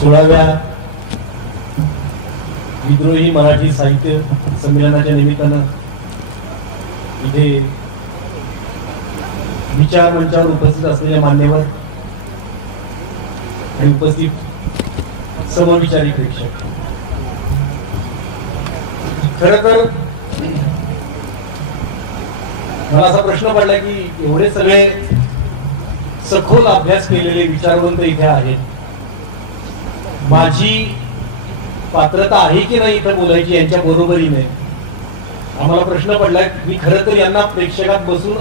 16व्या विद्रोही मराठी साहित्य संमेलनाच्या निमित्तानं इथे विचार मंचावर उपस्थित असलेल्या मान्यवर आणि उपस्थित समविचारी प्रेक्षक, खरं तर मला असा प्रश्न पडला की एवढे सगळे सखोल अभ्यास केलेले विचारवंत इथे आहेत, माझी पात्रता आहे की नाही इथं बोलायची यांच्या बरोबरीने. आम्हाला प्रश्न पडला की खरं तर यांना प्रेक्षकात बसून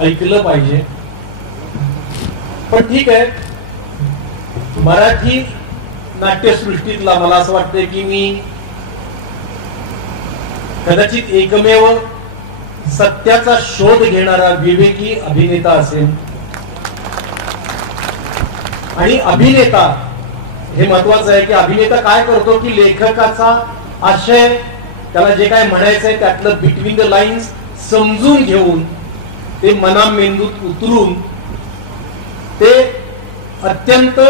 ऐकलं पाहिजे. पण ठीक आहे, मराठी नाट्यसृष्टीतला मला असं वाटतंय की मी कदाचित एकमेव सत्याचा शोध घेणारा विवेकी अभिनेता असेल. आणि अभिनेता हे महत्वाचं आहे की अभिनेता काय करतो की लेखकाचा आशय, त्याला जे काय म्हणायचंय त्यातलं बिटवीन द लाईन्स समजून घेऊन ते मना मेंदूत उतरून ते अत्यंत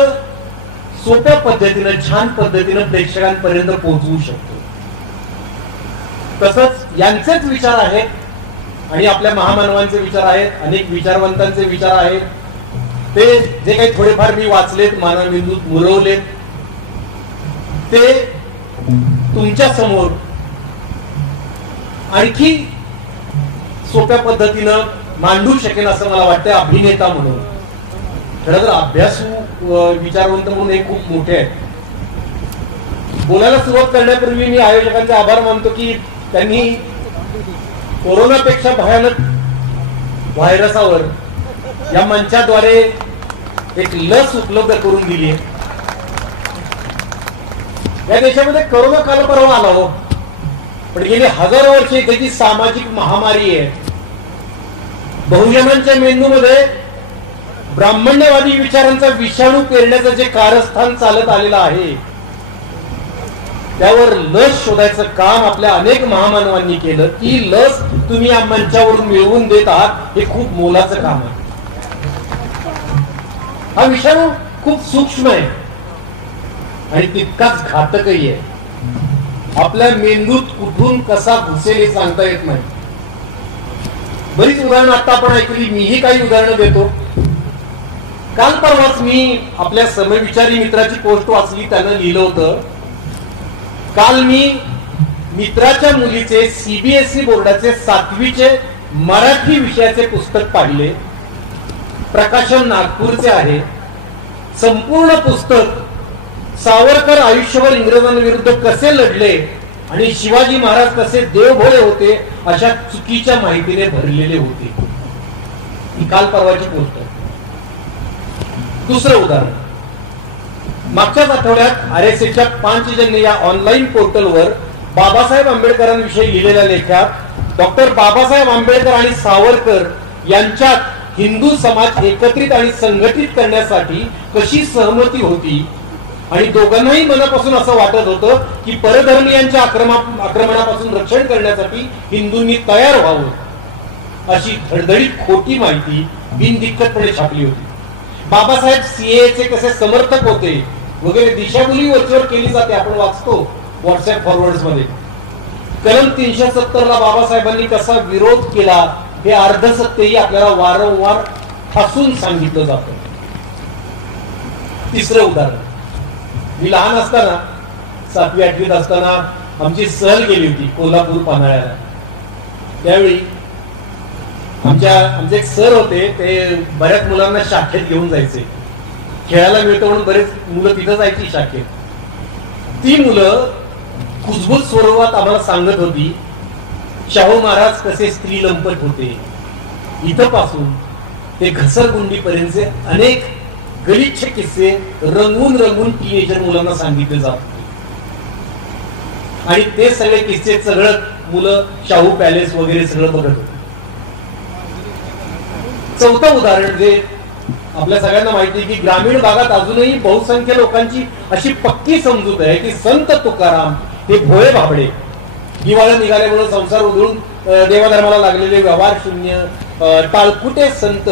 सोप्या पद्धतीनं छान पद्धतीनं प्रेक्षकांपर्यंत पोहोचवू शकतो. तसंच यांचेच विचार आहेत आणि आपल्या महामानवांचे विचार आहेत, अनेक विचारवंतांचे विचार आहेत. ते जे काही थोडेफार मी वाचलेत, मानवबिंदूत मुरवलेत, ते तुमच्या समोर आणखी सोप्या पद्धतीनं मांडू शकेन असं मला वाटतं अभिनेता म्हणून. खरं तर अभ्यासू विचारवंत म्हणून हे खूप मोठे आहेत. बोलायला सुरुवात करण्यापूर्वी मी आयोजकांचे आभार मानतो की त्यांनी कोरोनापेक्षा भयानक व्हायरसावर या मंचाद्वारे एक लस उपलब्ध करून दिली आहे. या देशामध्ये कोरोना काल परवा आला हो, पण गेली हजारो वर्षे त्याची सामाजिक महामारी आहे. बहुजनांच्या मेंदूमध्ये ब्राह्मण्यवादी विचारांचा विषाणू पेरण्याचं जे कारस्थान चालत आलेलं आहे त्यावर लस शोधायचं काम आपल्या अनेक महामानवांनी केलं. ती लस तुम्ही या मंचावरून मिळवून देत आहात, हे खूप मोलाचं काम आहे. हा विषाणू खूप सूक्ष्म आहे आणि तितकाच घातकही आहे. आपल्या मेंदूत कुठून कसा घुसेल हे सांगता येत नाही. बरीच उदाहरणं आता आपण ऐकली, मीही काही उदाहरणं देतो. काल परवाच मी आपल्या समविचारी मित्राची पोस्ट वाचली, त्यानं लिहिलं होतं, काल मी मित्राच्या मुलीचे सीबीएसई बोर्डाचे 7वीचे मराठी विषयाचे पुस्तक पाहिले. प्रकाशन नागपूरचे आहे. संपूर्ण पुस्तक सावरकर आयुष्यभर इंग्रजांविरुद्ध कसे लढले आणि शिवाजी महाराज कसे देवभोळे होते अशा चुकीच्या माहितीने भरलेले होते. ही काल परवाची पोस्ट आहे. दुसरं उदाहरण, मागच्याच आठवड्यात RSSच्या पांचजन्य या ऑनलाईन पोर्टलवर बाबासाहेब आंबेडकरांविषयी लिहिलेल्या लेखात डॉक्टर बाबासाहेब आंबेडकर आणि सावरकर यांच्यात हिंदू समाज एकत्रित आणि संघटित करण्यासाठी कशी सहमती होती आणि दोघांनाही मनापासून असं वाटत होतं की परधर्मीयांच्या आक्रमणापासून रक्षण करण्यासाठी हिंदूंनी तयार व्हावं अशी धडधडीत खोटी माहिती बिनदिक्कतपणे छापली होती. बाबासाहेब सीएचे कसे समर्थक होते वगैरे दिशाभूली वरचेवर केली जाते, आपण वाचतो व्हॉट्सअप फॉरवर्ड्स मध्ये. कलम 370 ला बाबासाहेबांनी कसा विरोध केला हे अर्धसत्यही आपल्याला वारंवार ठासून सांगितलं जातं. तिसरं उदाहरण, मी लहान असताना 7वी 8वीत असताना आमची सहल गेली होती कोल्हापूर पन्हाळ्याला. त्यावेळी आमचे एक सर होते, ते बऱ्याच मुलांना शाखेत घेऊन जायचे. खेळायला मिळतं म्हणून बरेच मुलं तिथं जायची शाखेत. ती मुलं कुजबूज स्वरूपात आम्हाला सांगत होती शाहू महाराज कसे स्त्री लंपट होते, इथं पासून ते घसरगुंडी पर्यंतचे अनेक गलिच्छ किस्से रंगून रंगून टीनेजर मुलांना सांगितले जात होते. आणि ते सगळे किस्से सगळं मुलं शाहू पॅलेस वगैरे सगळं बघत होते. चौथं उदाहरण, जे आपल्या सगळ्यांना माहिती आहे की ग्रामीण भागात अजूनही बहुसंख्य लोकांची अशी पक्की समजूत आहे की संत तुकाराम हे भोळे भाबडे, हिवाळा निघाल्यामुळे संसार उधळून देवाधर्माला लागलेले व्यवहार शून्य टाळकुटे संत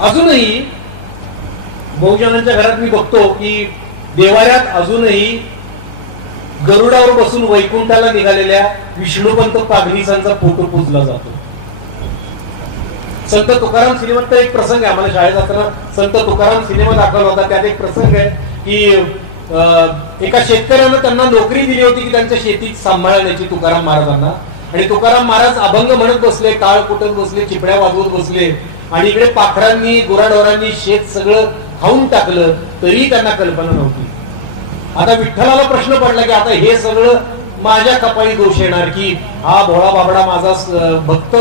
अजूनही बहुजनांच्या घरात मी बघतो की देवाऱ्यात अजूनही गरुडावर बसून वैकुंठाला निघालेल्या विष्णुपंत पागनीसांचा फोटो पूजला जातो. संत तुकाराम सिनेमात तर एक प्रसंग आहे, आम्हाला शाळेत असताना संत तुकाराम सिनेमा दाखवला होता. त्यात एक प्रसंग आहे की एका शेतकऱ्यानं त्यांना नोकरी दिली होती की त्यांच्या शेतीत सांभाळण्याची तुकाराम महाराजांना. आणि तुकाराम महाराज अभंग म्हणत बसले, टाळ कुटत बसले, चिपड्या वाजवत बसले आणि इकडे पाखरांनी गुराढोरांनी शेत सगळं खाऊन टाकलं, तरी त्यांना कल्पना नव्हती. आता विठ्ठलाला प्रश्न पडला की आता हे सगळं माझ्या कपाळी दोष येणार की हा भोळा बाबडा माझा भक्त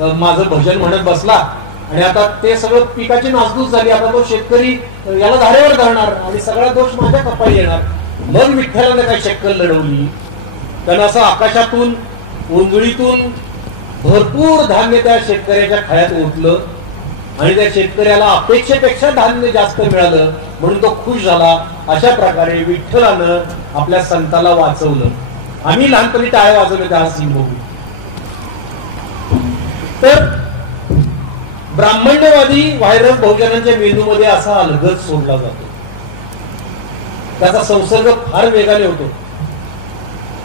माझं भजन म्हणत बसला आणि आता ते सगळं पिकाची नासधूस झाली, आता तो शेतकरी याला धारेवर धरणार आणि सगळा दोष माझ्या कपाळी येणार. मग विठ्ठलाने काय शक्कल लढवली, त्यानं असं आकाशातून उंजळीतून भरपूर धान्य त्या शेतकऱ्याच्या खायात ओतलं आणि त्या शेतकऱ्याला अपेक्षेपेक्षा धान्य जास्त मिळालं म्हणून तो खुश झाला. अशा प्रकारे विठ्ठलानं आपल्या संताला वाचवलं. आम्ही लहानपणी टाळ्या वाजवले त्या सीन बघून. तर ब्राह्मण्यवादी व्हायरस बहुजनांच्या मेंदूमध्ये असा अलगद सोडला जातो, त्याचा संसर्ग फार वेगाने होतो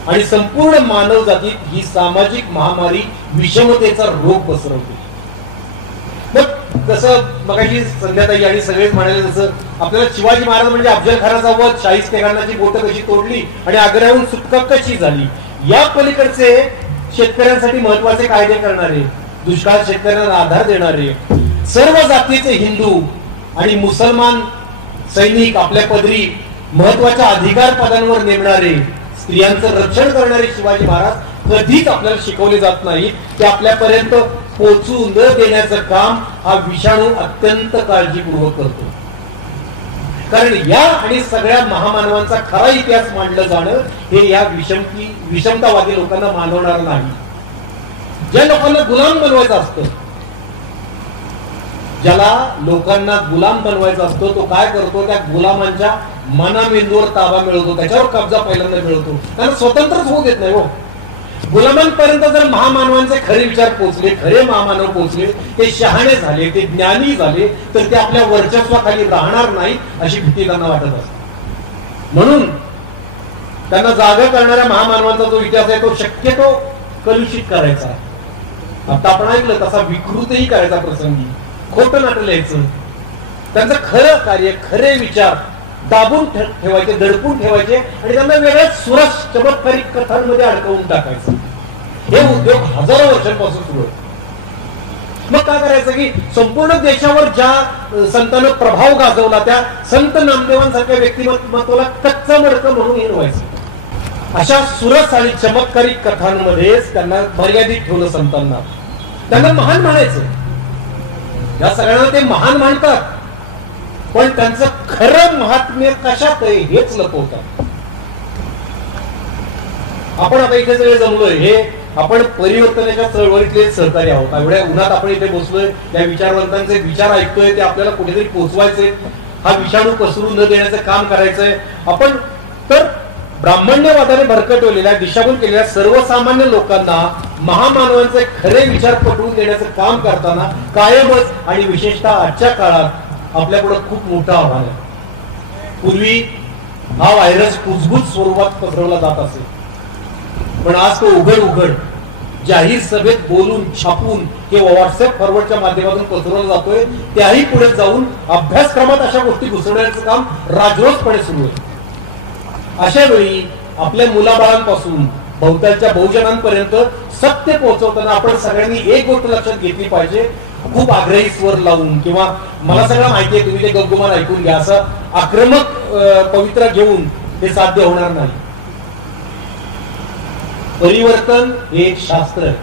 आणि संपूर्ण मानव जातीत ही सामाजिक महामारी विषमतेचा रोग पसरवते. मग जसं मगाशी संध्याताई आणि सगळेच म्हणाले, जसं आपल्याला शिवाजी महाराज म्हणजे अफजल खानाचा वध, शाहिस्तेखानाची बोटं कशी तोडली आणि आग्र्याहून सुटका कशी झाली, या पलीकडचे शेतकऱ्यांसाठी महत्वाचे कायदे करणारे, दुष्काळ शेतकऱ्यांना आधार देणारे, सर्व जातीचे हिंदू आणि मुसलमान सैनिक आपल्या पदरी महत्वाच्या अधिकार पदांवर नेमणारे, स्त्रियांचं रक्षण करणारे शिवाजी महाराज कधीच आपल्याला शिकवले जात नाही. ते आपल्यापर्यंत पोहोचू न देण्याचं काम हा विषाणू अत्यंत काळजीपूर्वक करतो. कारण या आणि सगळ्या महामानवांचा खरा इतिहास मांडलं जाणं हे या विषमतावादी लोकांना मानवणार नाही. ज्या लोकांना गुलाम बनवायचं असतं, ज्याला लोकांना गुलाम बनवायचा असतो, तो काय करतो, त्या गुलामांच्या मनामेंदूवर ताबा मिळवतो, त्याच्यावर कब्जा पहिल्यांदा मिळवतो, त्यांना स्वतंत्रच होऊ देत नाही. हो, गुलामांपर्यंत जर महामानवांचे खरे विचार पोहोचले, खरे महामानव पोहोचले, ते शहाणे झाले, ते ज्ञानी झाले, तर ते आपल्या वर्चस्वाखाली राहणार नाही अशी भीती त्यांना वाटत असते. म्हणून त्यांना जागा करणाऱ्या महामानवांचा जो इतिहास आहे तो शक्यतो कलुषित करायचा. आता आपण ऐकलं तसा विकृतही करायचा प्रसंगी, खोटं नाटं लिहायचं, त्यांचं खरं कार्य, खरे विचार दाबून ठेवायचे, दडपून ठेवायचे आणि त्यांना वेगळ्याच सुरस चमत्कारिक कथांमध्ये अडकवून टाकायचं. हे उद्योग हजारो वर्षांपासून सुरू आहे. मग काय करायचं की संपूर्ण देशावर ज्या संतांना प्रभाव गाजवला त्या संत नामदेवांसारख्या व्यक्तिमत्वाला कच्चा मडकं म्हणून हिरवायचं. अशा सुरस आणि चमत्कारिक कथांमध्येच त्यांना मर्यादित ठेवलं संतांना. त्यांना महान म्हणायचं, या सगळ्यांना ते महान मानतात, पण त्यांचं खरं महात्म्य कशात आहे हेच लपवतात. आपण आता इथे सगळे जमलोय, हे आपण परिवर्तनाच्या चळवळीतले सहकारी आहोत. एवढ्या उन्हात आपण इथे बसलोय, या विचारवंतांचे विचार ऐकतोय, ते आपल्याला कुठेतरी पोहोचवायचे, हा विषाणू पसरू न देण्याचं काम करायचंय आपण. तर ब्राह्मण्यवादाने भरकटवलेल्या, दिशाभूल केलेल्या सर्वसामान्य लोकांना महामानवांचे खरे विचार पटवून देण्याचं काम करताना कायमच आणि विशेषतः आजच्या काळात आपल्यापुढे खूप मोठं आव्हान आहे. पूर्वी हा व्हायरस कुजबूज स्वरूपात पसरवला जात असे, पण आज तो उघड जाहीर सभेत बोलून, छापून किंवा व्हॉट्सअप फॉरवर्डच्या माध्यमातून पसरवला जातोय. त्याही पुढे जाऊन अभ्यासक्रमात अशा गोष्टी घुसवण्याचं काम राजरोसपणे सुरू आहे. अशा वेळी आपल्या मुलाबाळांपासून भोवतालच्या बहुजनांपर्यंत सत्य पोहोचवताना आपण सगळ्यांनी एक गोष्ट लक्षात घेतली पाहिजे, खूप आग्रही स्वर लावून किंवा मला सगळं माहिती आहे तुम्ही ते गपगुमान ऐकून घ्या असं आक्रमक पवित्रा घेऊन ते साध्य होणार नाही. परिवर्तन हे एक शास्त्र आहे.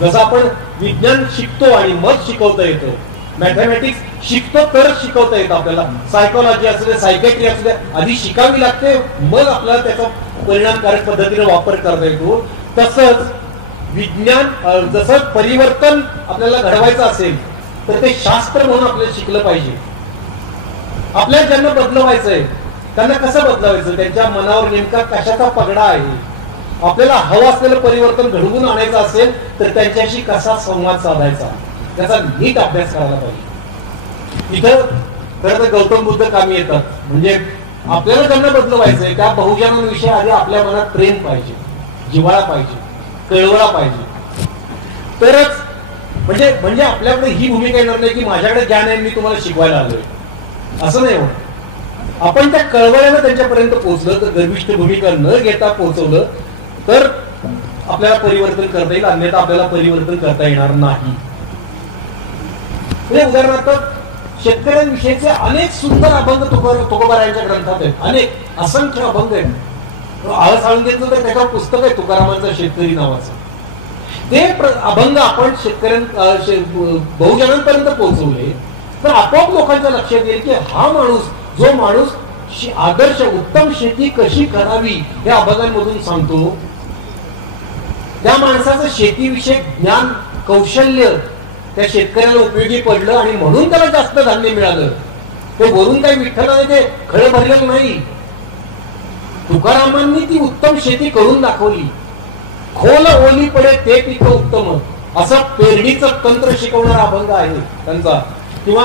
जसं आपण विज्ञान शिकतो आणि मग शिकवता येतं, मॅथमॅटिक्स शिकतो तरच शिकवता येतं आपल्याला, सायकोलॉजी असू दे, सायकॅट्री असू दे, आधी शिकावी लागते, मग आपल्याला त्याचा परिणामकारक पद्धतीने वापर करता येतो. तसंच विज्ञान, जसं परिवर्तन आपल्याला घडवायचं असेल तर ते शास्त्र म्हणून आपल्याला शिकलं पाहिजे. आपल्याला ज्यांना बदलवायचंय त्यांना कसं बदलवायचं, त्यांच्या मनावर नेमका कशाचा पगडा आहे, आपल्याला हवं असलेलं परिवर्तन घडवून आणायचं असेल तर त्यांच्याशी कसा संवाद साधायचा, त्याचा नीट अभ्यास करायला पाहिजे. इथं खरं तर गौतम बुद्ध कामी येतात. म्हणजे आपल्याला त्यांना बदलवायचंय, त्या बहुजनांविषयी आधी आपल्या मनात प्रेम पाहिजे, जिव्हाळा पाहिजे, कळवळा पाहिजे. तरच म्हणजे म्हणजे आपल्याकडे ही भूमिका येणार नाही की माझ्याकडे ज्ञान आहे मी तुम्हाला शिकवायला आलोय, असं नाही होत. आपण त्या कळवळ्यानं त्यांच्यापर्यंत पोहोचलं तर, गर्विष्ठ भूमिका न घेता पोहोचवलं तर आपल्याला परिवर्तन करता येईल, अन्यथा आपल्याला परिवर्तन करता येणार नाही. म्हणजे उदाहरणार्थ शेतकऱ्यांविषयीचे अनेक सुंदर अभंग तुकोबारायांच्या ग्रंथात आहेत, अनेक असंख्य अभंग आहेत. आळस आळंदीचं तर त्याच्यावर पुस्तक आहे तुकारामांचं शेतकरी नावाचं. ते अभंग आपण बहुजनांपर्यंत पोहोचवले तर आपोआप लोकांच्या लक्षात येईल की हा माणूस, जो माणूस आदर्श उत्तम शेती कशी करावी या अभंगांमधून सांगतो, त्या माणसाचं शेतीविषयक ज्ञान, कौशल्य त्या शेतकऱ्याला उपयोगी पडलं आणि म्हणून त्याला जास्त धान्य मिळालं. ते वरून काही विठ्ठलाने ते खळं भरलेलं नाही. तुकारामांनी ती उत्तम शेती करून दाखवली. खोल ओली पडे ते पीक उत्तम, असं पेरणीचं तंत्र शिकवणारा अभंग आहे त्यांचा. किंवा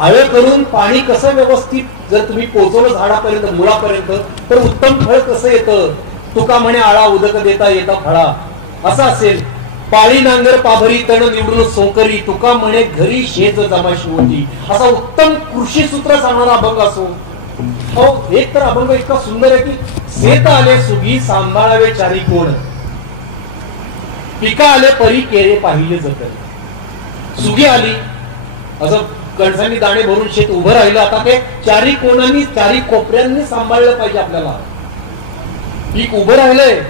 आळे करून पाणी कसं व्यवस्थित जर तुम्ही पोहोचवलं झाडापर्यंत, मुळापर्यंत, तर उत्तम फळ कसं येतं. तुका म्हणे आळा उदक देता येता फळा, असं असेल. पाळी नांगर पाभरी तण निवडून सोकरी, तुका म्हणे घरी शेज जमाशी होती, असा उत्तम कृषी सूत्र सांगणारा अभंग असो. एक तर अभंग इतका सुंदर आहे की शेत आले सुगी सांभाळावे चारी कोण, पिका आले परी केरे पाहिले जतन. सुगी आली, असं कणसांनी दाणे भरून शेत उभं राहिलं. आता ते चारी कोणांनी, चारी कोपऱ्यांनी सांभाळलं पाहिजे. आपल्याला पीक उभं राहिलंय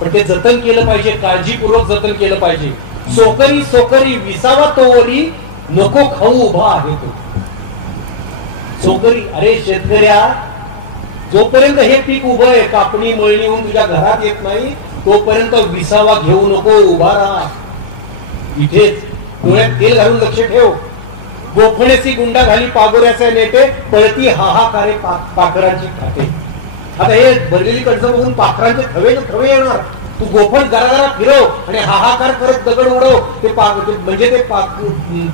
पण ते जतन केलं पाहिजे, काळजीपूर्वक जतन केलं पाहिजे. सोकरी सोकरी विसावा तोवरी, नको खाऊ उभा आहे तो. सोकरी, अरे शेतकऱ्या, जोपर्यंत हे पीक उभं आहे, कापणी मळणी होऊन तुझ्या घरात येत नाही, तोपर्यंत विसावा घेऊ नको, उभा राहा इथेच. डोळ्यात तेल घालून लक्ष ठेव. गोफणेसी गुंडा घाली पागोऱ्याचे नेते, पळती हाहाकारे पाखरांची खाते. आता हे भरलेली कणसं बघून पाखरांचे थवे थवे येणार. तू गोफण जरा फिरव आणि हाहाकार करत दगड उडव, ते म्हणजे ते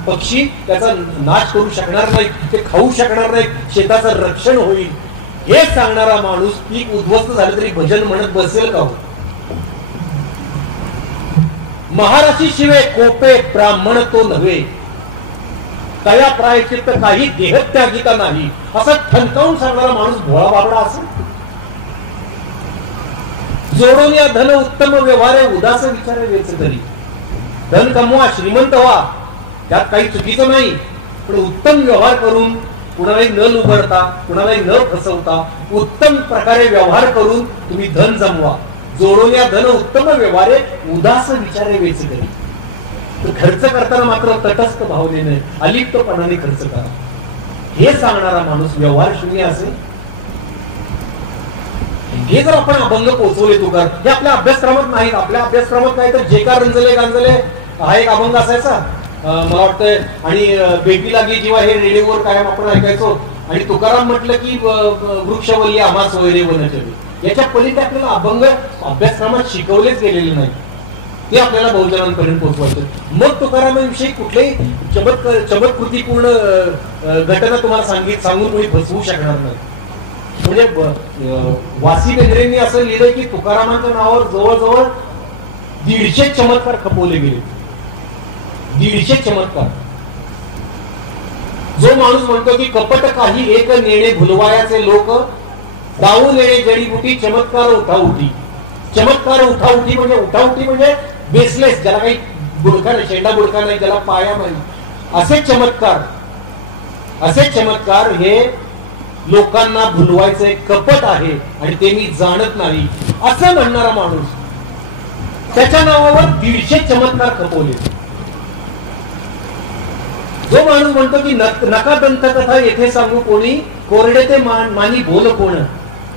पक्षी त्याचा नाश करू शकणार नाही, ते खाऊ शकणार नाही, शेताचं रक्षण होईल. हे सांगणारा माणूस पीक उद्ध्वस्त झालं तरी भजन म्हणत बसेल का? महाराशी शिवे कोपे ब्राह्मण तो नव्हे, तया प्रायश्चित्त काही देहत्यागिता नाही, असं ठणकावून सांगणारा माणूस भोळा बाबडा असेल. जोडून या धन उत्तम व्यवहारे उदास विचारे वेच तरी. धन कमवा, श्रीमंत व्हा, त्यात काही चुकीचं नाही, पण उत्तम व्यवहार करून, कुणालाही न लुबडता, कुणालाही न फसवता, उत्तम प्रकारे व्यवहार करून तुम्ही धन जमवा. जोडून या धन उत्तम व्यवहारे उदास विचारे वेच तरी. खर्च करताना मात्र तटस्थ भावनेने, अलिप्तपणाने खर्च करा. हे सांगणारा माणूस व्यवहार शून्य असेल. हे जर आपण अभंग पोहोचवले तुकार, हे आपल्या अभ्यासक्रमात नाहीत. आपल्या अभ्यासक्रमात नाही तर जे का रंजले गांजले हा एक अभंग असायचा मला वाटतंय. आणि बेटी लागली जेव्हा हे रेडिओवर कायम आपण ऐकायचो. आणि तुकाराम म्हटलं की वृक्षवल्ली आम्हा सोयरे वनचरी. याच्या पलीकडे आपल्याला अभंग अभ्यासक्रमात शिकवलेच गेलेले नाही. ते आपल्याला बहुजनांपर्यंत पोहोचवायचं. मग तुकारामांविषयी कुठलेही चमत्कृतीपूर्ण घटना तुम्हाला सांगून कोणी फसवू शकणार नाही. म्हणजे वासी बेंद्रेंनी असं लिहिलंय की तुकारामांच्या नावावर जवळजवळ 150 चमत्कार खपवले गेले. 150 चमत्कार. जो माणूस म्हणतो की कपट काही एक नेणे भुलवायाचे लोक, दाऊ नेणे जडीबुटी चमत्कार उठाउठी. चमत्कार उठाउठी म्हणजे बेसलेस, ज्याला काही बुडका नाही, शेंडा बुडका नाही, ज्याला पाया नाही, असे चमत्कार हे लोकांना भुलवायचे कपट आहे आणि ते मी जाणत नाही असं म्हणणारा माणूस, त्याच्या नावावर 150 चमत्कार खपवले. जो माणूस म्हणतो की नका दंत कथा येथे सांगू कोणी, कोरडे ते मानी बोल कोण,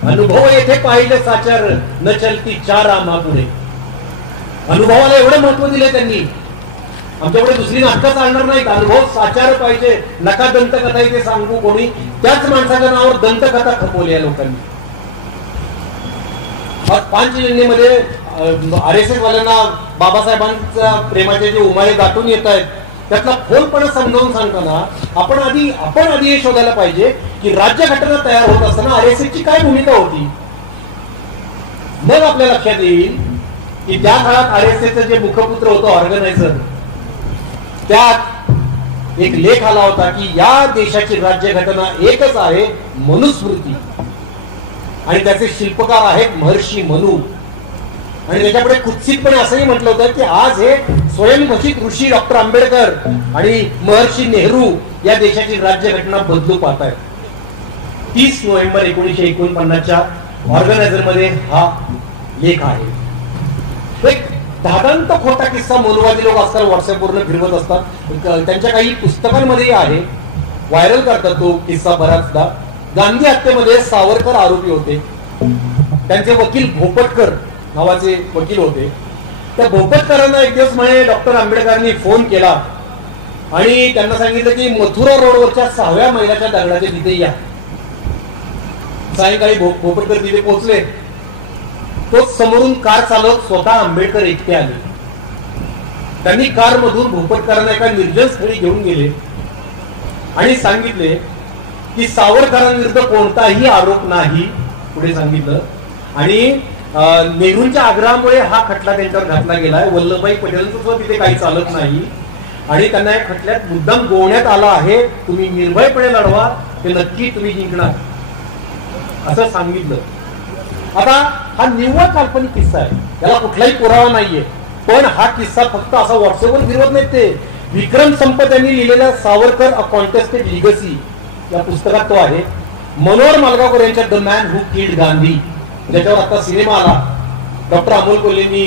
अनुभव येथे पाहिले साचार, न चलती चार आम्हा पुढे. अनुभवाला एवढं महत्व दिले त्यांनी. आमच्याकडे दुसरी नाटकं चालणार नाहीत, अनुभव साचार पाहिजे. नका दंतकथा इथे सांगू कोणी, त्याच माणसाच्या नावावर दंतकथा खपवली या लोकांनी. पांचजन्यमध्ये RSS वाल्यांना बाबासाहेबांच्या प्रेमाचे जे उमाळे दाटून येत आहेत त्यातला खोलपणा समजावून सांगताना आपण आधी हे शोधायला पाहिजे की राज्यघटना तयार होत असताना आरएसएसची काय भूमिका होती. मग आपल्या लक्षात येईल की त्या काळात आरएसएसचं जे मुखपुत्र होतं ऑर्गनायझर, त्यात एक लेख आला होता की या देशाची राज्यघटना एकच आहे, मनुस्मृती, आणि त्याचे शिल्पकार आहेत महर्षी मनू. आणि त्याच्यापुढे कुत्सितपणे असंही म्हटलं होतं की आज हे स्वयंघोषित ऋषी डॉक्टर आंबेडकर आणि महर्षी नेहरू या देशाची राज्यघटना बदलू पाहत आहेत. 30 नोव्हेंबर 1949च्या ऑर्गनायझर मध्ये हा लेख आहे. एक धादांत खोटा किस्सा मौलवादी लोक आजकाल व्हॉट्सअपवरून फिरवत असतात. त्यांच्या काही पुस्तकांमध्येही आहे, व्हायरल करतात तो किस्सा बराचदा. गांधी हत्येमध्ये सावरकर आरोपी होते. त्यांचे वकील भोपटकर नावाचे वकील होते. त्या भोपटकरांना एक दिवस म्हणे डॉक्टर आंबेडकरांनी फोन केला आणि त्यांना सांगितलं की मथुरा रोडवरच्या 6व्या मैलाच्या दगडाच्या तिथे या. सायंकाळी भोपटकर तिथे पोहोचले. तो समोरून कार चालवत स्वतः आंबेडकर एकटे आले. त्यांनी कार मधून भोपटकरांना एका निर्जन स्थळी घेऊन गेले आणि सांगितले की सावरकरांविरुद्ध कोणताही आरोप नाही, पुढे सांगितलं. आणि नेहरूंच्या आग्रहामुळे हा खटला त्यांच्यावर घातला गेलाय. वल्लभभाई पटेलांचं सुद्धा तिथे काही चालत नाही आणि त्यांना या खटल्यात मुद्दाम गोवण्यात आला आहे. तुम्ही निर्भयपणे लढवा, ते नक्की तुम्ही जिंकणार, असं सांगितलं. आता हा निव्वळ काल्पनिक किस्सा आहे, त्याला कुठलाही पुरावा नाहीये. पण हा किस्सा फक्त असा व्हॉट्सअपवर फिरवत नाही. ते विक्रम संपत यांनी लिहिलेल्या सावरकर अ कॉन्टेस्टेड लिगसी या पुस्तकात तो आहे. मनोहर मालगावकर यांच्या the man who killed Gandhi, ज्याच्यावर आता सिनेमा आला. डॉक्टर अमोल कोल्हेंनी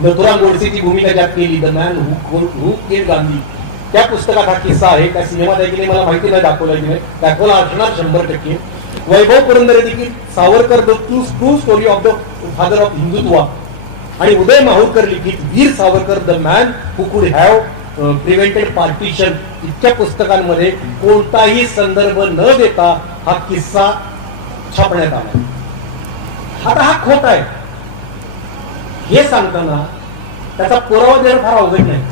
नथुराम गोडसेची भूमिका ज्यात केली, the man who killed Gandhi, त्या पुस्तकात हा किस्सा आहे. त्या सिनेमात आहे की नाही मला माहिती नाही, दाखवला की नाही, दाखवला असणार 100%. वैभव पुरंदरे देखील Savarkar the true story of the father of Hindutva आणि उदय माहुरकर लिखित Veer Savarkar the man who कुड हॅव प्रिव्हेंटेड पार्टिशन इतक्या पुस्तकांमध्ये कोणताही संदर्भ न देता हा किस्सा छापण्यात आला. आता हा खोटा आहे हे सांगताना त्याचा पुरावा देणं फार अवघड नाही.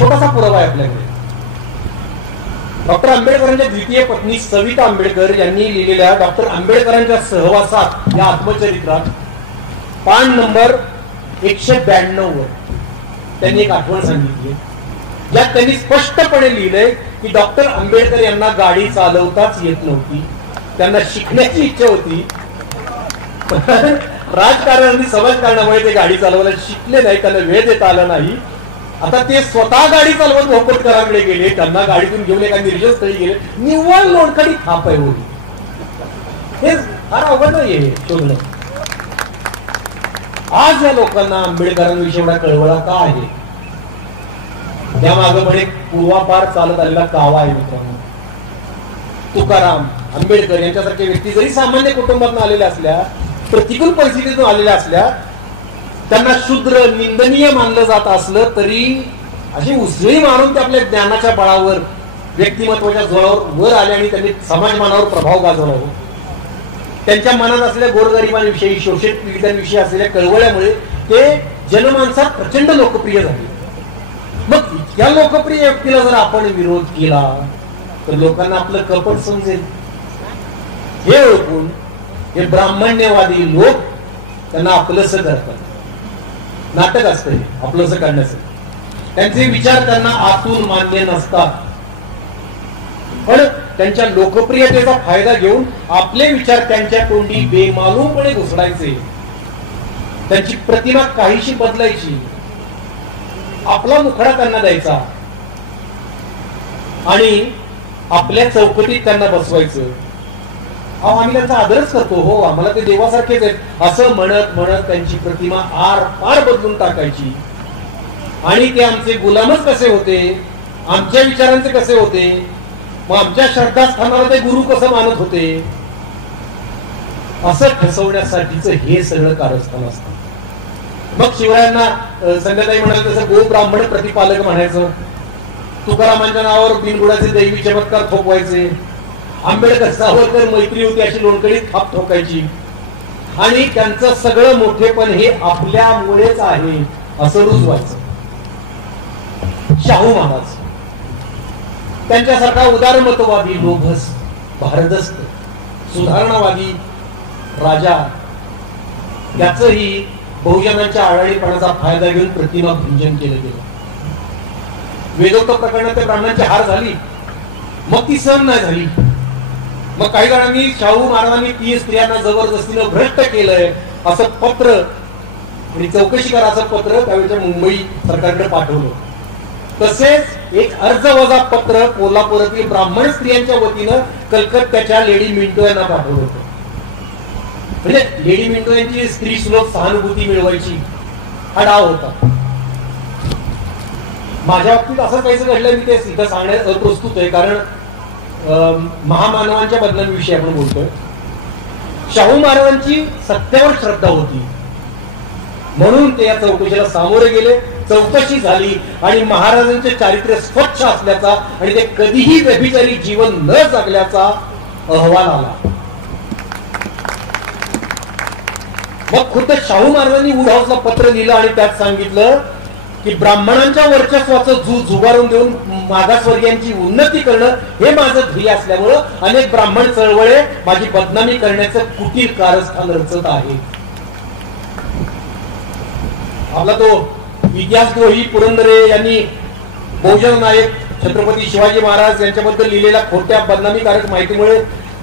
छोटासा पुरावा आहे आपल्याकडे. डॉक्टर आंबेडकरांच्या द्वितीय पत्नी सविता आंबेडकर यांनी लिहिलेल्या डॉक्टर आंबेडकरांच्या सहवासात या आत्मचरित्रात पान नंबर 192 वर त्यांनी एक आठवण सांगितली. यात त्यांनी स्पष्टपणे लिहिलंय की डॉक्टर आंबेडकर यांना गाडी चालवताच येत नव्हती. त्यांना शिकण्याची इच्छा होती, राजकारण आणि समाजकारणामुळे ते गाडी चालवायला शिकले नाही, त्यांना वेळ देता आला नाही. आता ते स्वतः गाडी चालवत भोपटकरांकडे गेले, त्यांना गाडीतून घेऊन एका निर्जन स्थळी गेले. निव्वळ लोणखडी थाप आहे होती. हे फार अवघड नाहीये शोधणं. आज या लोकांना आंबेडकरांविषयी एवढा कळवळा का आहे? त्यामागे पण एक पूर्वापार चालत आलेला कावा आहे मित्रांनो. तुकाराम, आंबेडकर यांच्यासारखे व्यक्ती जरी सामान्य कुटुंबातून आलेल्या असल्या, प्रतिकूल परिस्थितीतून आलेल्या असल्या, त्यांना शूद्र निंदनीय मानलं जात असलं तरी अशी उसळी मारून ते आपल्या ज्ञानाच्या बळावर व्यक्तिमत्वाच्या जोरावर वर आले आणि त्यांनी समाजमानावर प्रभाव गाजवला. त्यांच्या मनात असलेल्या गोरगरिबांविषयी, शोषित पीडितांविषयी असलेल्या कळवळ्यामुळे ते जनमानसात प्रचंड लोकप्रिय झाले. मग इतक्या लोकप्रिय व्यक्तीला जर आपण विरोध केला तर लोकांना आपलं कपट समजेल. हे ओळखून हे ब्राह्मण्यवादी लोक त्यांना आपलंसं करतात. नाटक असतं हे आपलंसं करण्याचं. त्यांचे विचार त्यांना आतून मान्य नसतात, पण त्यांच्या लोकप्रियतेचा फायदा घेऊन आपले विचार त्यांच्या तोंडी बेमालूमपणे घुसडायचे, त्यांची प्रतिमा काहीशी बदलायची, आपला मुखडा त्यांना द्यायचा आणि आपल्या चौकटीत त्यांना बसवायचं. आम्ही त्यांचा आदरच करतो, हो आम्हाला ते देवासारखेच आहेत असं म्हणत म्हणत त्यांची प्रतिमा आर पार बदलून टाकायची. आणि ते आमचे गुलामच कसे होते, आमच्या विचारांचे कसे होते, मग आमच्या श्रद्धास्थानाला ते गुरु कसं मानत होते, असं ठसवण्यासाठीच हे सगळं कारस्थान असतं. मग शिवरायांना संध्याकाळी म्हणाल तसं गो ब्राह्मण प्रतिपालक म्हणायचं. तुकारामांच्या नावावर बिनबुडाचे दैवी चमत्कार थोपवायचे. आंबेडकर सावरकर मैत्री होती अशी लोणकडी थाप ठोकायची. आणि त्यांचं सगळं मोठेपण हे आपल्यामुळेच आहे असं रुजवायचं. शाहू महाराज, त्यांच्यासारखा उदारमतवादी, लोभस, भारदस्त, सुधारणावादी राजा, याचंही बहुजनांच्या आळाडीपणाचा फायदा घेऊन प्रतिमा भंजन केलं गेलं. वेदोक्त प्रकरणात त्या ब्राह्मणांची हार झाली, मग ती सहन नाही झाली. मग काही जणांनी, शाहू महाराजांनी 30 स्त्रियांना जबरदस्तीनं भ्रष्ट केलंय असं पत्र आणि चौकशी करा असं पत्र त्यावेळेच्या मुंबई सरकारकडे पाठवलं. तसेच एक अर्जवजा पत्र कोल्हापुरातील ब्राह्मण स्त्रियांच्या वतीनं कलकत्त्याच्या लेडी मिंटो यांना पाठवलं होतं. म्हणजे लेडी मिंटो यांची स्त्री सुलभ सहानुभूती मिळवायची हा डाव होता. माझ्या बाबतीत असं काहीच घडलं, मी ते इथं सांगण्यास अप्रस्तुत आहे, कारण महामानवांच्या बदलांविषयी आपण बोलतोय. शाहू महाराजांची सत्यावर श्रद्धा होती म्हणून ते या चौकशीला सामोरे गेले. चौकशी झाली आणि महाराजांचे चारित्र्य स्वच्छ असल्याचा आणि ते कधीही व्यभिचारी जीवन न जगल्याचा अहवाल आला. मग खुद्द शाहू महाराजांनी वूड हाऊसला पत्र लिहिलं आणि त्यात सांगितलं की ब्राह्मणांच्या वर्चस्वाचं झुगारून देऊन मागासवर्गीयांची उन्नती करणं हे माझं ध्येय असल्यामुळं अनेक ब्राह्मण चळवळे माझी बदनामी करण्याचं कुटील कारस्थान रचत आहे. आपला तो इतिहासद्रोही पुरंदरे यांनी बहुजन नायक छत्रपती शिवाजी महाराज यांच्याबद्दल लिहिलेल्या खोट्या बदनामीकारक माहितीमुळे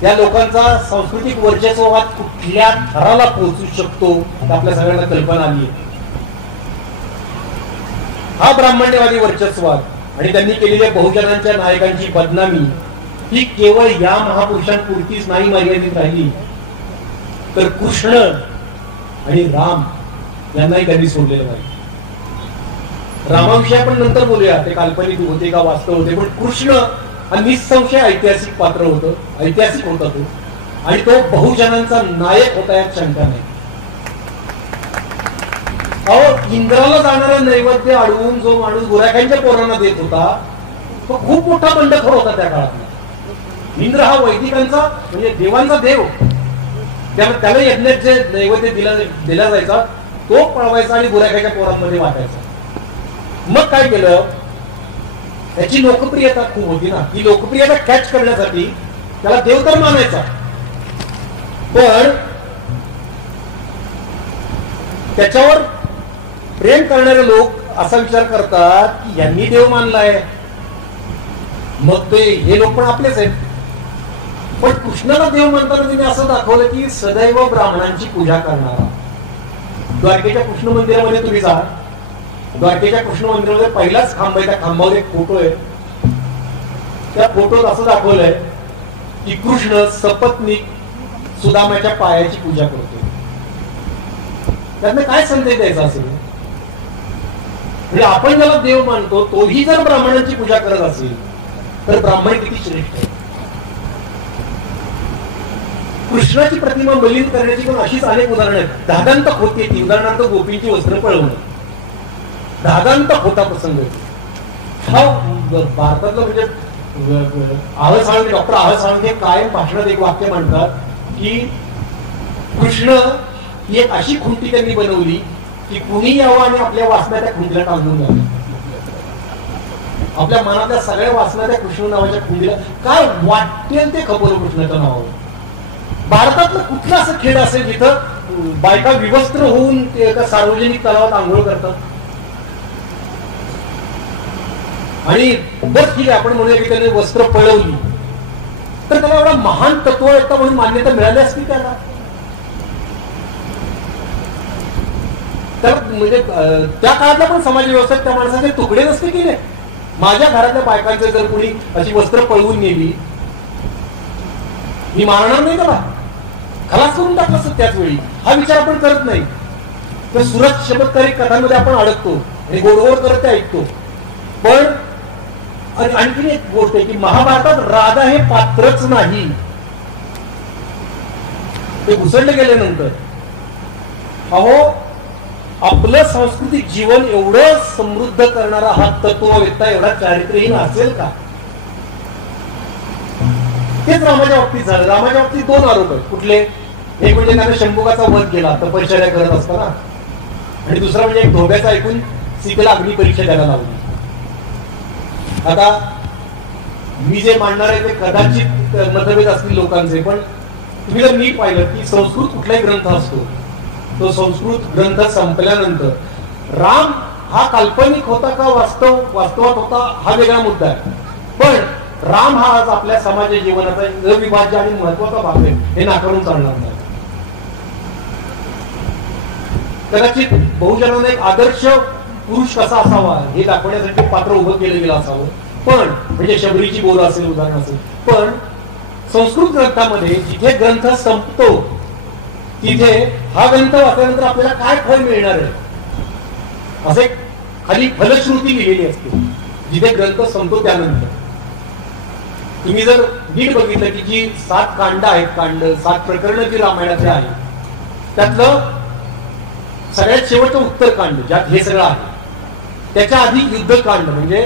या लोकांचा सांस्कृतिक वर्चस्ववाद कुठल्या थराला पोहोचू शकतो आपल्या सगळ्यांना कल्पना आली आहे. हा ब्राह्मण्यवादी वर्चस्ववाद आणि त्यांनी केलेल्या बहुजनांच्या नायकांची बदनामी ही केवळ या महापुरुषांपुरतीच नाही मर्यादित राहिली, तर कृष्ण आणि राम यांनाही त्यांनी सोडलेलं नाही. रामाविषयी आपण नंतर बोलूया, ते काल्पनिक होते का वास्तव होते, पण कृष्ण हा निसंशय ऐतिहासिक पात्र होतं, ऐतिहासिक होता तो, आणि तो बहुजनांचा नायक होता यात शंका नाही. अहो, इंद्राला जाणारा नैवेद्य अडवून जो माणूस गुराख्यांच्या पोरांना देत होता तो खूप मोठा बंडखोर होता त्या काळात. इंद्र हा वैदिकांचा म्हणजे देवांचा देव, त्याला यज्ञात जे नैवेद्य दिला जायचा तो पळवायचा आणि गुराख्याच्या पोरांमध्ये वाटायचा. मग काय केलं, त्याची लोकप्रियता खूप होती ना, ती लोकप्रियता कॅच करण्यासाठी त्याला देव तर मानायचा, पण त्याच्यावर प्रेम करणारे लोक असा विचार करतात की यांनी देव मानलाय, मग ते हे लोक पण आपलेच आहेत. पण कृष्णाला देव म्हणताना तिने असं दाखवलं की सदैव ब्राह्मणांची पूजा करणारा. द्वारकेच्या कृष्ण मंदिरामध्ये तुम्ही जा, द्वारकेच्या कृष्ण मंदिरामध्ये पहिलाच खांब आहे, त्या खांबावर एक फोटो आहे. त्या फोटोत असं दाखवलंय की कृष्ण सपत्नीक सुदामाच्या पायाची पूजा करतो. त्यातनं काय संदेश द्यायचा असेल, म्हणजे आपण ज्याला देव मानतो तोही जर ब्राह्मणांची पूजा करत असेल तर ब्राह्मण किती श्रेष्ठ आहे. कृष्णाची प्रतिमा मलिन करण्याची पण अशीच अनेक उदाहरणं आहेत. धादांत होते ती, उदाहरणार्थ गोपींची वस्त्र पळवणं, धादांत होता प्रसंग हा भारतातलं. म्हणजे डॉक्टर आह साळुंखे कायम भाषणात एक वाक्य म्हणतात की कृष्ण ही एक अशी खुंटी त्यांनी बनवली की कुणी यावं आणि आपल्या वासना त्या खुंटीला टांगून द्यावं. आपल्या मनातल्या सगळ्या वासना त्या कृष्ण नावाच्या खुंटीला काय वाटेल ते खपवलं कृष्णाच्या नावावर. भारतातलं कुठलं असं खेळ असेल जिथं बायका विवस्त्र होऊन एका सार्वजनिक तलावात आंघोळ करतात. आणि बस ठीक आहे, आपण म्हणूया की त्याने वस्त्र पळवली तर त्याला एवढा महान तत्ववेत्ता म्हणून मान्यता मिळाली असती त्याला. तर म्हणजे त्या काळातल्या पण समाज व्यवस्थेत त्या माणसाचे तुकडे नसते केले. माझ्या घरातल्या बायकांचे जर कोणी अशी वस्त्र पळवून नेली, मी मारणार नाही त्याला, खलास करून टाकलं असत त्याच वेळी. हा विचार आपण करत नाही. तर सुरत चमत्कारी कथांमध्ये आपण अडकतो आणि गोडगोड करत ते ऐकतो. पण आणखी एक गोष्ट आहे की महाभारतात राधा हे पात्रच नाही, ते घुसळले गेल्यानंतर. अहो, आपलं सांस्कृतिक जीवन एवढं समृद्ध करणारा हा तत्ववेत्ता एवढा चारित्र्यहीन असेल का? तेच रामाच्या बाबतीत झालं. रामाच्या बाबतीत 2 आरोप आहेत. कुठले? एक म्हणजे त्याने शंभुकाचा वध केला तपश्चर्या करत असताना, आणि दुसरा म्हणजे एक धोब्याचा ऐकून सीतेला अग्नी परीक्षा द्यायला लावली. आता मी जे मांडणार आहे ते कदाचित मतभेद असतील लोकांचे, पण तुम्ही जर नीट पाहिलं की संस्कृत कुठलाही ग्रंथ असतो, तो संस्कृत ग्रंथ संपल्यानंतर राम हा काल्पनिक होता का वास्तवात होता हा वेगळा मुद्दा आहे, पण राम हा आज आपल्या समाज जीवनाचा अविभाज्य आणि महत्वाचा भाग आहे हे नाकारून चालणार नाही. कदाचित बहुजनांना एक आदर्श पुरुष कसा असावा हे दाखवण्यासाठी पात्र उभं केलं गेलं असावं, पण म्हणजे शबरीची बोल असेल उदाहरण असेल, पण संस्कृत ग्रंथामध्ये जिथे ग्रंथ संपतो तिथे हा ग्रंथ वाचल्यानंतर आपल्याला काय फळ मिळणार आहे असे खाली फलश्रुती लिहिलेली असते. जिथे ग्रंथ संपतो त्यानंतर तुम्ही जर नीट बघितलं की जी 7 कांड आहेत, 7 प्रकरणं जी रामायणाचे आहेत, त्यातलं सगळ्यात शेवटचं उत्तरकांड ज्यात हे सगळं आहे, त्याच्या आधी युद्धकांड म्हणजे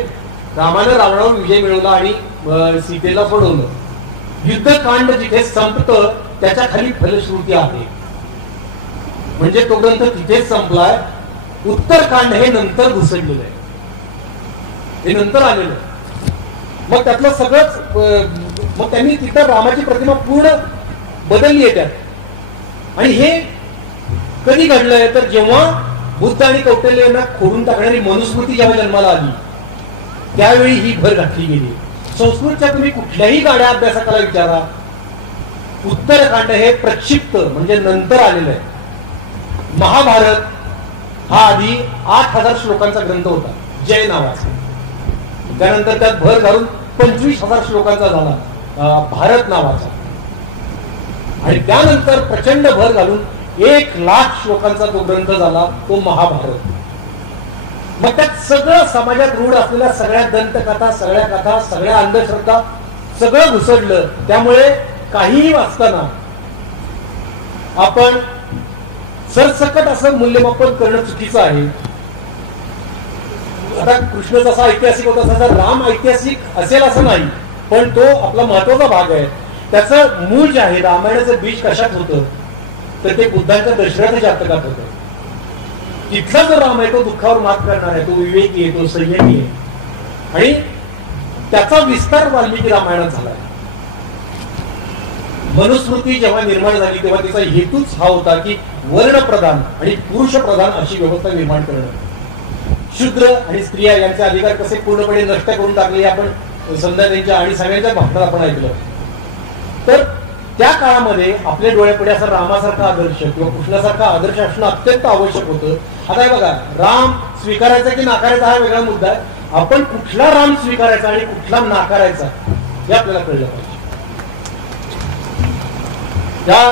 रामानं रावणावर विजय मिळवला आणि सीतेला सोडवलं. युद्धकांड जिथे संपतं त्याच्या खाली फलश्रुती आहे, म्हणजे तो ग्रंथ तिथेच संपलाय. उत्तरकांड हे नंतर घुसडलेलं आहे, हे नंतर आलेलं आहे. मग त्यातलं सगळंच मग त्यांनी तिथं रामाची प्रतिमा पूर्ण बदलली आहे त्यात. आणि हे कधी घडलंय तर जेव्हा बुद्ध आणि कौटिल्य यांना खोडून टाकणारी मनुस्मृती जेव्हा जन्माला आली त्यावेळी ही भर घातली गेली. संस्कृतच्या तुम्ही कुठल्याही गाड्या अभ्यासकाला विचारा, उत्तरकांड हे प्रक्षिप्त म्हणजे नंतर आलेलं आहे. महाभारत हा आधी 8000 श्लोकांचा ग्रंथ होता जय नावाचा, त्यानंतर त्यात भर घालून 25,000 श्लोकांचा झाला भारत नावाचा, आणि त्यानंतर प्रचंड भर घालून 1,00,000 श्लोकांचा तो ग्रंथ झाला तो महाभारत. मग त्यात सगळं समाजात रूढ असलेल्या सगळ्या दंतकथा, सगळ्या कथा, सगळ्या अंधश्रद्धा सगळं घुसडलं. त्यामुळे काहीही वाचताना आपण सरसकट असं मूल्यमापन करणं चुकीचं आहे. आता कृष्ण जसा ऐतिहासिक होता तसा राम ऐतिहासिक असेल असं नाही, पण तो आपला महत्वाचा भाग आहे. त्याचं मूळ जे आहे रामायणाचं बीज कशात होतं तर ते बुद्धांच्या दशरथ जातकात होतं. तिथला जो राम आहे तो दुःखावर मात करणार आहे, तो विवेकी आहे, तो संयमी आहे, आणि त्याचा विस्तार वाल्मिकी रामायणात झाला. मनुस्मृती जेव्हा निर्माण झाली तेव्हा तिचा हेतूच हा होता की वर्णप्रधान आणि पुरुष प्रधान अशी व्यवस्था निर्माण करणं. शूद्र आणि स्त्रिया यांचे अधिकार कसे पूर्णपणे नष्ट करून टाकले आपण संध्याच्या आणि सगळ्यांच्या भाषणात आपण ऐकलं. तर त्या काळामध्ये आपल्या डोळ्यापुढे असा रामासारखा आदर्श किंवा कृष्णासारखा आदर्श असणं अत्यंत आवश्यक होतं. आता हे बघा, राम स्वीकारायचा की नाकारायचा हा वेगळा मुद्दा आहे. आपण कुठला राम स्वीकारायचा आणि कुठला नाकारायचा हे आपल्याला कळलं पाहिजे. त्या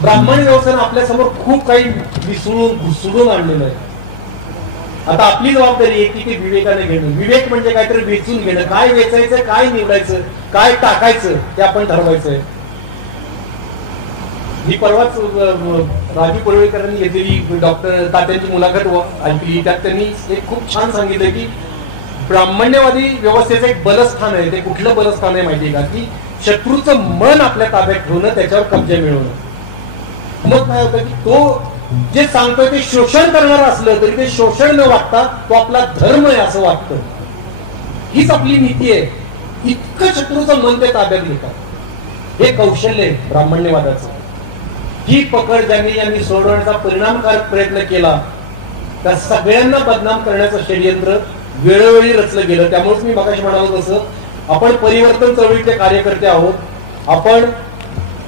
ब्राह्मणी व्यवस्थेनं आपल्या समोर खूप काही विसळून घुसडून आणलेलं आहे. आता आपली जबाबदारी आहे की ते विवेकाने घेणं. विवेक म्हणजे काहीतरी वेचून घेणं, काय वेचायचं, काय निवडायचं, काय टाकायचं ते आपण ठरवायचंय. मी परवाच राजू पडळकरांनी घेतलेली डॉक्टर तात्यांची मुलाखत ऐकली. त्यात त्यांनी एक खूप छान सांगितलं की ब्राह्मण्यवादी व्यवस्थेचं एक बलस्थान आहे. ते कुठलं बलस्थान आहे माहितीये का, की शत्रूचं मन आपल्या ताब्यात ठेवणं, त्याच्यावर कब्जा मिळवणं. मग काय होतं की तो जे सांगतोय ते शोषण करणार असलं तरी ते शोषण न वाटता तो आपला धर्म आहे असं वाटतं. हीच आपली नीती आहे. इतकं शत्रूचं मन ते ताब्यात घेतात. हे कौशल्य आहे ब्राह्मण्यवादाचं. ही पकड ज्यांनी सोडवण्याचा परिणामकारक प्रयत्न केला त्या सगळ्यांना बदनाम करण्याचं षडयंत्र वेळोवेळी रचलं गेलं. त्यामुळेच मी मगाशी म्हणालो तसं आपण परिवर्तन चळवळीचे कार्यकर्ते आहोत. आपण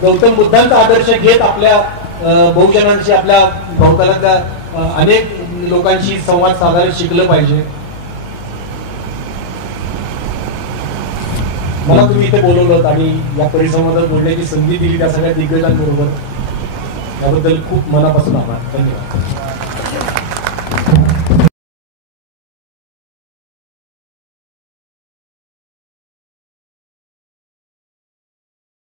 गौतम बुद्धांचा आदर्श घेत आपल्या बहुजनांशी, आपल्या भोवतालातल्या अनेक लोकांशी संवाद साधायला शिकलं पाहिजे. मला तुम्ही इथे बोलवलं आणि या परिसंवादात बोलण्याची संधी दिली त्या सगळ्या दिग्गजांबरोबर, याबद्दल खूप मनापासून आभार. धन्यवाद.